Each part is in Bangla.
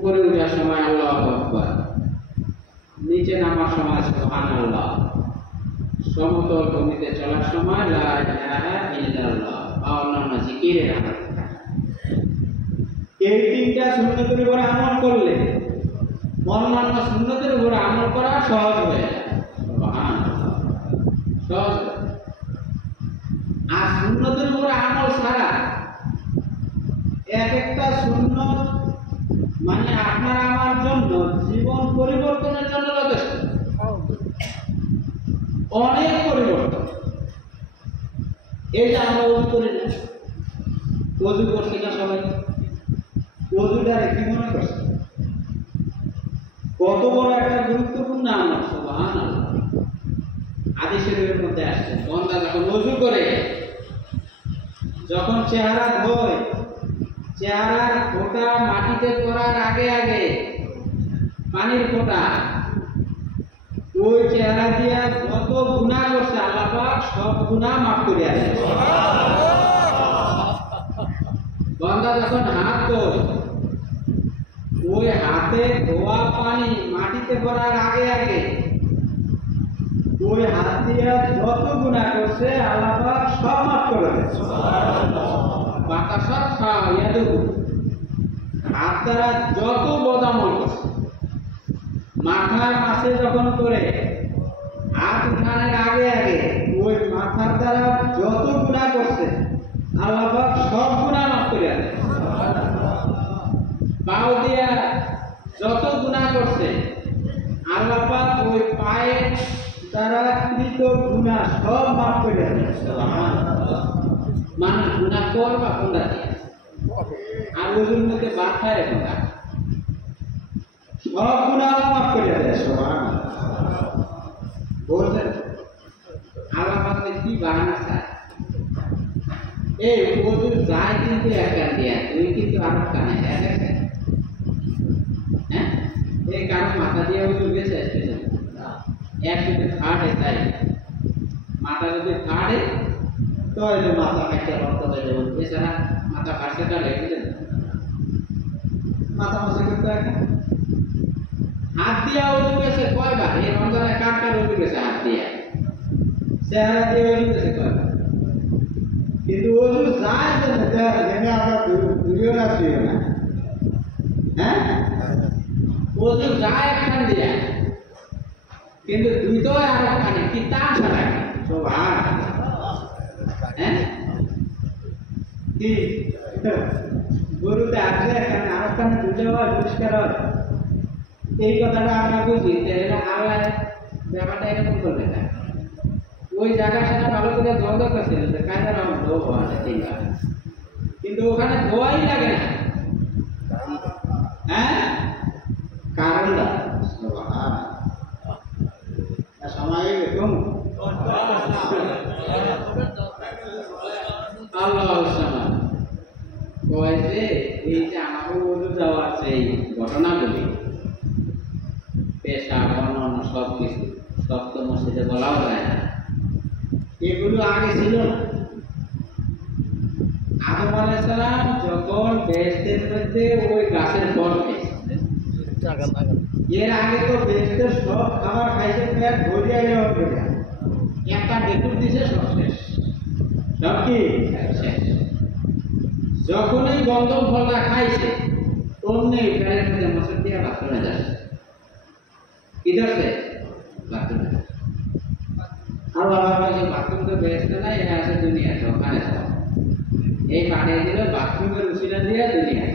উপরে ওঠার সময় আল্লাহু আকবার, নিচে নামার সময় সুবহানাল্লাহ, সমতল ভূমিতে চলার সময় লা ইলাহা ইল্লাল্লাহ বা অন্যান্য জিকিরের আমল। এই তিনটা সুন্নতের উপরে আমল করলে অন্যান্য সুন্নতের উপরে আমল করা সহজ হয়ে যায়। সুবহানাল্লাহ, সহজ। আর সুন্নতের উপরে আমল ছাড়া এক একটা সুন্নত মানে আপনার আমার জন্য জীবন পরিবর্তনের জন্য যথেষ্ট, অনেক পরিবর্তন। এই যে আমরা ওযু করি না, ওযু করছি না সবাই, ওযুটারে কি মনে করছে কত বড় একটা গুরুত্বপূর্ণ আমল। সুবহানাল্লাহ, হাদিস শরীফের মধ্যে আসছে বান্দা যখন ওযু করে, যখন চেহারা ধোয়, চেহারার ফোঁটা মাটিতে পড়ার আগে আগে পানির ফোঁটা ওই চেহারা দিয়া যত গুনাহ করছে আল্লাহ পাক সব গুনাহ মাফ করে দেন। বান্দা যখন হাত ধোয়, ওই হাতে ধোয়া পানি মাটিতে পড়ার আগে আগে ওই হাত দিয়া যত গুনাহ করছে আল্লাহ পাক সব মাফ করে দেন। বাতাসা খাওয়া দেব, হাত দ্বারা যত বদামল করছে, মাথার মাসে যখন করে হাত উঠানোর আগে আগে ওই মাথার দ্বারা যত গুনাহ করছে আল্লাহ পাক সব গুনাহ মাফ করে দেন। পাও দিয়া যত গুনাহ করছে আল্লাহ পাক ওই পায়ের দ্বারা কৃত গুনাহ সব মাফ করে দেন। মানুষ গুনাহ করবা কোনটা দিয়ে, আর ওজুর মধ্যে বাদ খায় কোনটা, সব গুনাহ মাফ করে দেয়। সুবহানাল্লাহ, বলছেন আল্লাহ পাক কি বাহানা চায়, এই ওজুর যায় কিন্তু এক কান দিয়া, তুই কিন্তু আরেক কানে এক। হ্যাঁ, এই কারণ মাথা দিয়ে ওজু গেছে এক যদি ফাটে, তাই মাথা যদি ফাটে তো এই যে মাথা কাটতে রক্ত হয়ে যাবে, এছাড়া মাথা ফাটছে কাটে মাথা মাসে করতে হয়। হাত দিয়া ওজু গেছে কয়বার, এই রমজানে কার কার ওজু গেছে হাত দিয়া, চেহারা দিয়ে ওজু গেছে কয়বার, কিন্তু ওজু যায় যেন আমরা দূরেও না শুয়ে না। হ্যাঁ, ওজু যায় একখান দিয়া, কিন্তু দুইটাও আর একখানে কি তা ছাড়া সুবহানাল্লাহ। হ্যাঁ, কি গরুতে আসলে এখানে আর একখানে দুটো হয়, পরিষ্কার হয়, এই কথাটা আমরা বুঝি। আল্লাহ ব্যাপারটা এরকম করবে না, ওই জায়গা সেটা ভালো করে ধোয়া দরকার ছিল, কায়দার আমার ধোয়া হয় ঠিক আছে, কিন্তু ওখানে ধোয়াই লাগে না। হ্যাঁ, কারণটা সময় এরকম আল্লাহ কয়েছে এই যে আমাকে ওজু যাওয়ার সেই ঘটনাগুলি, পেশা অন্যান্য সব কিছু সব তো মসজিদে বলাও যায় না, এগুলো আগে ছিল না। আদম আলাইহিস সালাম যখন বেহেশতের মধ্যে ওই গাছের ফল খেয়েছে, এর আগে তো বেহেশতের সব খাবার খাইছে, পেট ভরিয়া গেল, একটা ডেকুর দিছে সব শেষ, সব কি শেষ। যখন এই গন্ধম ফলটা খাইছে অমনি পেটের মধ্যে মশার দিয়ে বাথরুমে যাচ্ছে, কি ধরছে বাথরুমে। আর বাবা বলছে বাথরুম তো বেহেশতে নাই, এ আছে দুনিয়াতে, ওখানে সব এই পাঠিয়ে দিল বাথরুমের উচিলা দিয়ে দুনিয়া।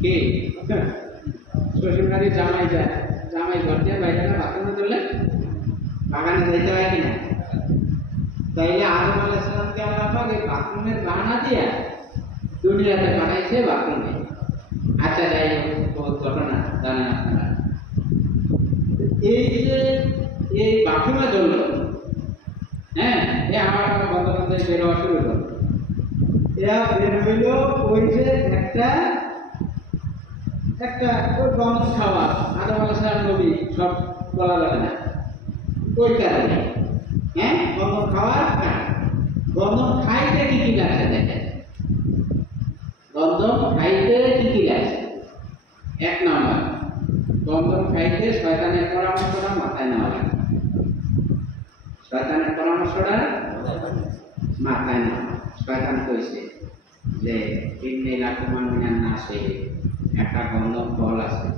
কি শ্বশুর বাড়ির জামাই যায়, জামাই ঘর দিয়ে বাইরে বাথরুমে তুললে বাগানে যাইতে হয় কিনা, তাইলে আদম আলাইহিস সালামকে আল্লাহ পাক এই বাথরুমের বাহানা দিয়ে দুনিয়াতে পাঠাইছে বাথরুমে। আচ্ছা যাই হোক, বহুত ঘটনা জানেন আপনারা। এই যে এই বাথরুমে চলল, হ্যাঁ, এই আমার বন্ধ বন্ধ বের হওয়া শুরু হলো, এরা বের হইল ওই যে একটা ওই গন্ধ খাওয়া, আদম আলাইহিস সালাম নবী সব বলা যাবে না, ওই কারণে। হ্যাঁ, গন্ধ খাওয়ার গন্ধ খাইতে কি কি লাগছে দেখেন, গন্ধ খাইতে কি কি লাগছে। এক নম্বর, গন্ধম খাইতে শয়তানের পরামর্শটা মাথায় নেওয়া লাগে। শয়তানের পরামর্শটা মাথায় নেওয়া। শয়তান কইছে যে ইন্নী লাকুমান মিনান নাসি, একটা গন্ধম ফল আছে,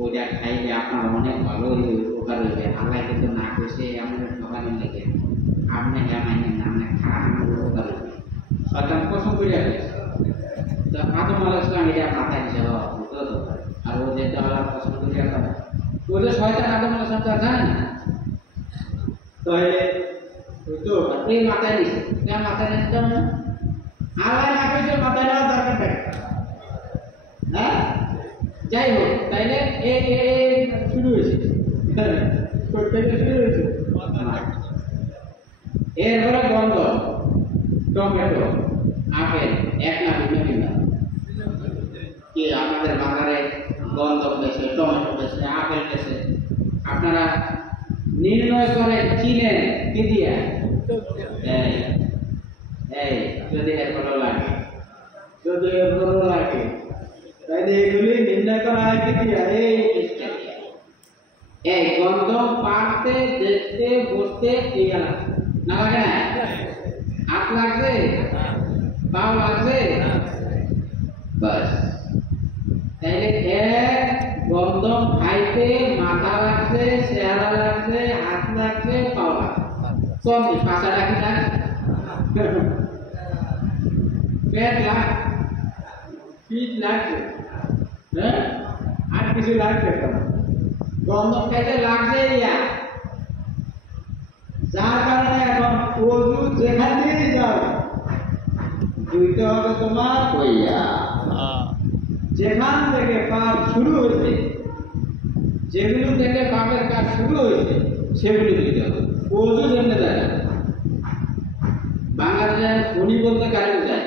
ওটা খাইলে আপনার অনেক ভালো হইবে, উপকার হইবে। আল্লাহ কিন্তু না কইছে এমন ঠকানি লেগে আপনি হেমাইনেন না, আপনি খান উপকার হইবে। শয়তান কসম করিয়া কইছে। তো আদম আলাইহিস সালাম এটা মাথায় নিছে, আর ও যেতে আল্লাহ কসম করিয়া করে। ও যে শয়তান আদম আলাইহিস সালাম জানে না, তাহলে ওই তো এই মাথায় নিছে। কেন মাথায় নিতে না? আল্লাহ না কইছে মাথায় নেওয়ার দরকার নেই। হ্যাঁ, যাই হোক, তাইলে শুরু হয়েছে, শুরু হয়েছে। এরপরে গন্ধ, টমেটো, আপেল, এক না ভিন্ন ভিন্ন। কি আমাদের বাজারে গন্ধ পেয়েছে, টমেটো পেয়েছে, আপেল পেয়েছে, আপনারা নির্ণয় করে চিনেন কি দিয়া? এই যদি এর ভালো লাগে, যদি এর ভালো লাগে, তাইলে এগুলি নির্ণয় করা হয় কি দিয়া? এই গন্ধম পাড়তে, দেখতে, বসতে ইয়া না লাগে না? হাত লাগছে, পাও লাগছে, বাস। তাইলে গন্ধম খাইতে মাথা লাগছে, চেহারা লাগছে, হাত লাগছে, পাও লাগছে, কম পাশা রাখি না, পেট লাগ, পিঠ লাগছে, হ্যাঁ, আর কিছু লাগছে। গন্ধম খাইতে লাগছে ইয়া, যার কারণে এখন ওযু যেখান দিয়ে যাও ধুইতে হবে তোমার কইয়া। যেখান থেকে পাপ শুরু হয়েছে, যেগুলো থেকে পাপের কাজ শুরু হয়েছে সেগুলো ধুইতে হবে। ওযু জন্য যায় বাংলাদেশে খনি বলতে কারে বোঝায়?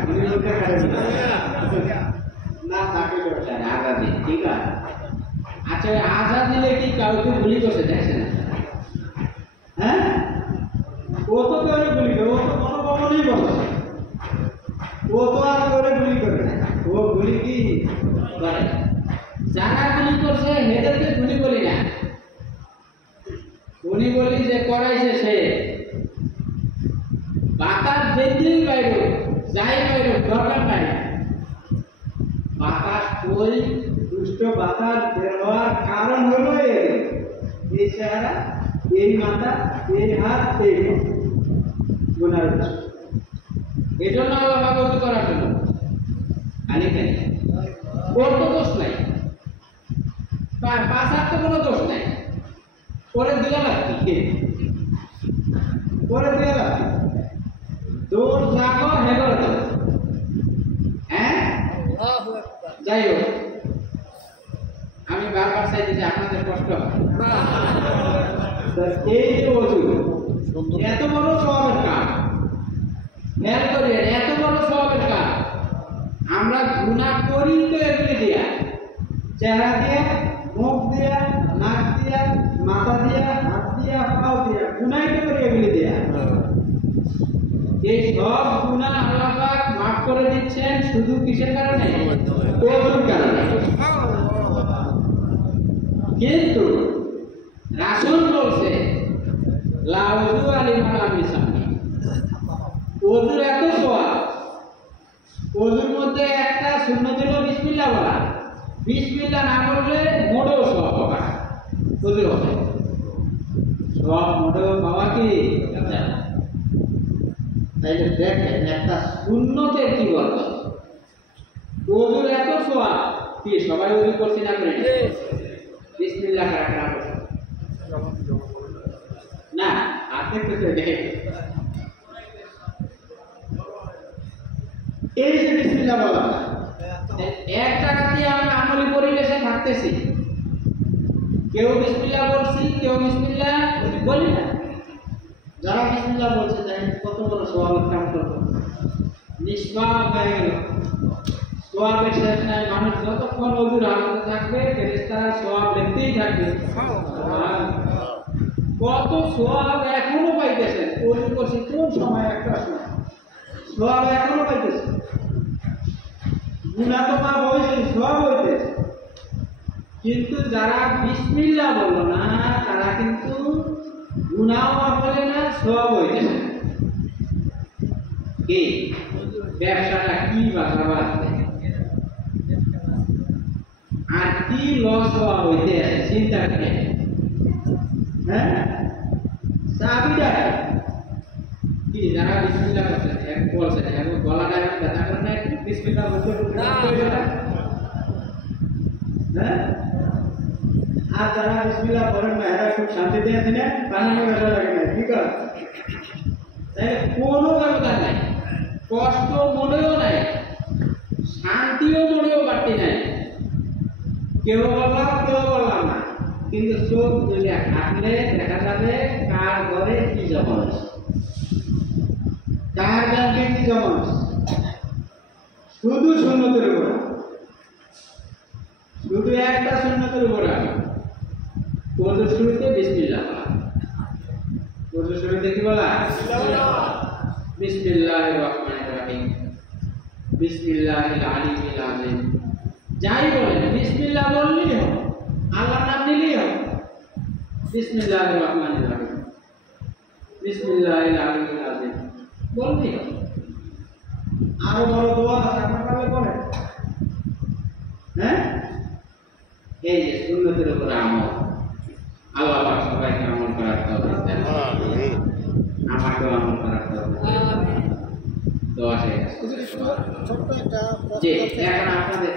খনি বলতে কারে বোঝায়? না তাকে বোঝায় আজাদি। ঠিক আছে, আচ্ছা ওই আজাদ দিলে কি কাউকে গুলি করছে দেখছে না? হ্যাঁ, ও তো কেউ গুলি করে, ও তো গণভবনই বলছে, ও তো আর করে গুলি করে না, ও গুলি কি করে? যারা গুলি করছে এদেরকে গুলি করি না, গুলি বলি যে করাইছে সে। বাতাস যেদিন বাইর যাই বাইর দরকার নাই, বাতাস ওই দুষ্ট বাতাস বের হওয়ার কারণ হলো এই চেহারা, এই মাথা, এই হাত, এই গুনার। এই জন্য আল্লাহ বাবদ করার জন্য খালি খালি ওর তো দোষ নাই, পাশার তো কোনো দোষ নাই, পরে দিয়া লাগবে, পরে দিয়া লাগবে, দোষ যাগো হেগর দাও। হ্যাঁ, যাই হোক, আমি বারবার চাইছি যে আপনাদের কষ্ট হয়। এই যে ওযু এত বড় সওয়াবের কাজ, খেয়াল করেন, এত বড় সওয়াবের কাজ আমরা গুনাহ করি তো এগুলি দিয়া, চেহারা দিয়া, মুখ দিয়া, নাক দিয়া, মাথা দিয়া, হাত দিয়া, পাও দিয়া, গুনাহ তো করি এগুলি দিয়া। এই সব গুনাহ আল্লাহ পাক মাফ করে দিচ্ছেন শুধু কিসের কারণে? ওযুর কারণে। কিন্তু রাসূল বলছে লা ওযু আলিমান লাম ইসামি, ওযুর এত সওয়াব, ওযুর মধ্যে একটা সুন্নাত হলো বিসমিল্লাহ বলা, বিসমিল্লাহ না বললে মোটেও সওয়াব পাবে না, ওযুর হবে সওয়াব মোটেও পাওয়া কি যাবে না। তাইলে দেখেন একটা সুন্নতের কি বরকত, ওযুর এত সওয়াব, কি সবাই ওযু করছি না করে বিসমিল্লাহ কারা না আর্ধেক তো দেখে এই যে বিসমিল্লাহ বলা, এক টাকা দিয়ে আমরা আমলি পরিবেশে থাকতেছি, কেউ বিসমিল্লাহ বলছি, কেউ বিসমিল্লাহ বলি না। যারা বিসমিল্লাহ বলছে দেখেন কত বড় সওয়াবের কাম করবো, নিষ্পাপ হয়ে গেল, সওয়াবের শেষ নাই। মানুষ যতক্ষণ ওযুর হালতে থাকবে ফেরেশতারা সওয়াব লিখতেই থাকবে। কত সওয়াব এখনো পাইতেছেন, ওযু করছে কোন সময়, একটা সময় সওয়াব এখনো পাইতেছেন। গুনাহ তো মাফ হয়েছে, সব হইতেছে, কিন্তু যারা বিসমিল্লাহ বলল না তারা কিন্তু গুনাহ মাফ হলে না, সব হইতেছে। কি ব্যবসাটা কি বাঁচাবার আর কি লস হওয়া হইতে আছে চিন্তা করে। হ্যাঁ, চাবিটা কি যারা বিসমিল্লাহ করছেন এক বলছেন এবং গলাটা ব্যথা করে না একটু বিসমিল্লাহ বলতে হ্যাঁ, আর যারা বিসমিল্লাহ করেন না এরা খুব শান্তিতে আছে না, বানানো ভালো লাগে না, ঠিক আছে? তাই কোনো ব্যবধান নাই, কষ্ট মনেও নাই, শান্তিও মনেও বাড়তি নাই, কেউ বললাম কেউ বললাম না, কিন্তু চোখ যদি হাঁটলে দেখা যাবে কার ঘরে কি জমা হয়েছে, কার ব্যাংকে কি জমা হয়েছে। শুধু সুন্নতের উপর, শুধু একটা সুন্নতের উপর ওদের শুরুতে বিসমিল্লাহ বলা, ওদের শুরুতে কি বলা? বিসমিল্লাহির রহমানির রহিম, বিসমিল্লাহিল আলিয়্যিল আযীম। যাই বলেন বিসমিল্লাহ বললেই হবে, আল্লাহর নাম নিলেই হবে। বিসমিল্লাহির রহমানির রহিম, বিসমিল্লাহিল আলিয়্যিল আযীম বললেই হবে। আরো বড় দোয়া আছে, আপনারা পারলে করেন। হ্যাঁ, এই যে সুন্নতের উপর আমল, আল্লাহ পাক সবাইকে আমল করার তৌফিক দেন, আমাকেও আমল করার তৌফিক দেন। দোয়া শেষ। জি, এখন আপনাদের